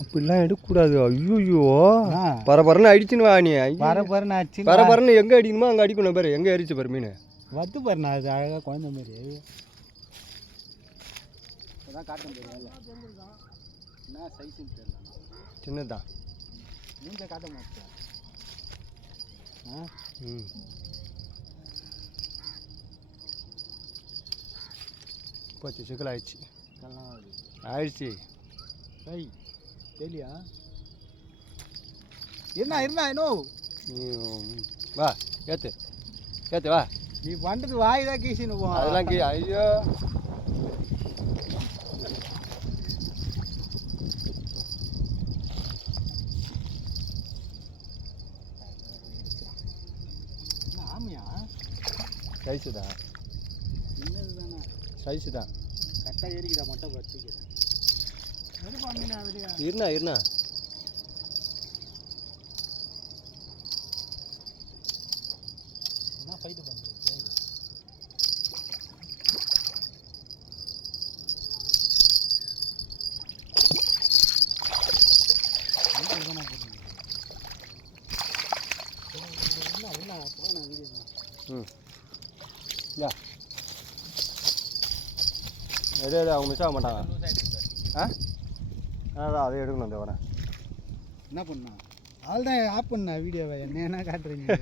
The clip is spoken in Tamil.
அப்படிலாம் எடுக்கக்கூடாது. ஐயோ பரபரன்னு அடிச்சுன்னு வா நீ. பரபரன்னு அடிச்சு பரபரன்னு எங்கே அடிக்கணுமோ அங்கே அடிக்கணும் பாரு. எங்கே எரிச்சு பாரு மீன் வத்து பாருண்ணா. அது அழகாக குழந்த மாதிரி அதான் காட்ட முடியாது. என்ன சைஸுன்னு தெரியல. சின்னதான் மூஞ்ச காட்ட மாட்டேன். போச்சு சிக்கல் ஆயிடுச்சு. ஆயிடுச்சு கை தெரியலையா? என்ன இருந்தா இன்னும் வா ஏத்து ஏத்து வா. நீ பண்ணுறது வாய் தான் கீசின்னு போ. அதெல்லாம் ஐயோ ஆமையா? சைஸு தான். சின்னது தானே சைஸு தான். கரெக்டாக ஏறிக்குதா மட்டும் கற்றுக்கிறேன். இருண்ணா இருண்ணா. என்ன ஃபைட்டு பண்ணுறது? யா எது எது அவங்க மிஸ் ஆக மாட்டாங்க. அதான் அதை எடுக்கணும். அந்த வரேன் என்ன பண்ணா ஆள் தான் ஆப் பண்ணா வீடியோவை என்ன காட்டுறீங்க?